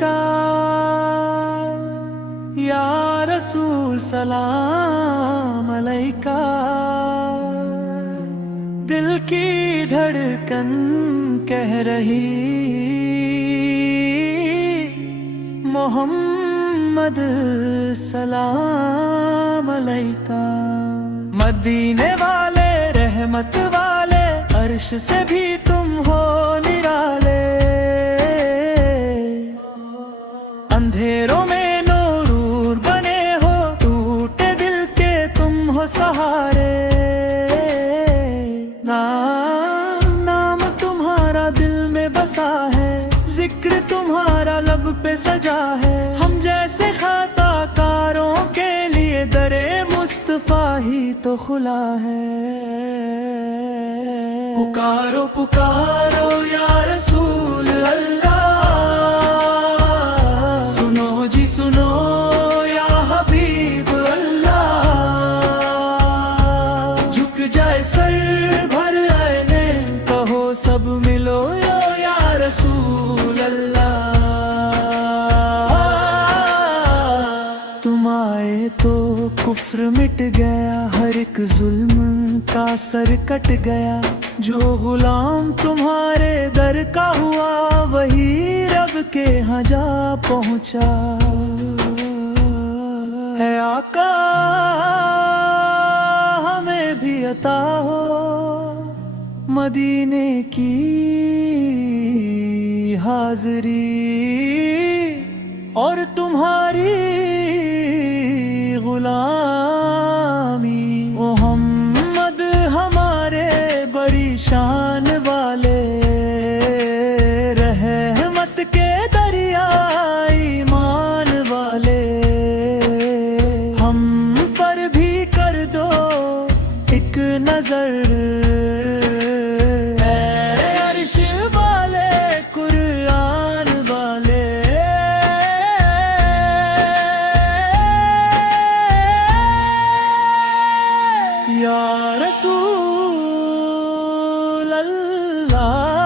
अलैका या रसूल सलाम अलैका। दिल की धड़कन कह रही मोहम्मद सलाम अलैका। मदीने वाले रहमत वाले अर्श से भी तुम हो निराले। अंधेरों में नूर बने हो, टूटे दिल के तुम हो सहारे। नाम तुम्हारा दिल में बसा है, जिक्र तुम्हारा लब पे सजा है। हम जैसे खाताकारों के लिए दरे मुस्तफा ही तो खुला है। पुकारो पुकारो या रसूल अल्लाह, सुनो जी सुनो या हबीब अल्लाह। झुक जाए सर भर आईने, कहो सब मिलो या रसूल अल्लाह। तुम आए तो कुफ्र मिट गया, हर एक जुल्म का सर कट गया। जो गुलाम तुम्हारे दर का हुआ, वही रब के यहाँ जा पहुँचा। है आका हमें भी अता हो मदीने की हाज़री, और तुम्हारी गुलामी। मोहम्मद हमारे बड़ी शान वाले, रहमत के दरिया ईमान वाले। हम पर भी कर दो एक नजर, अर्श वाले कुरान वाले। या रसूल अल्लाह।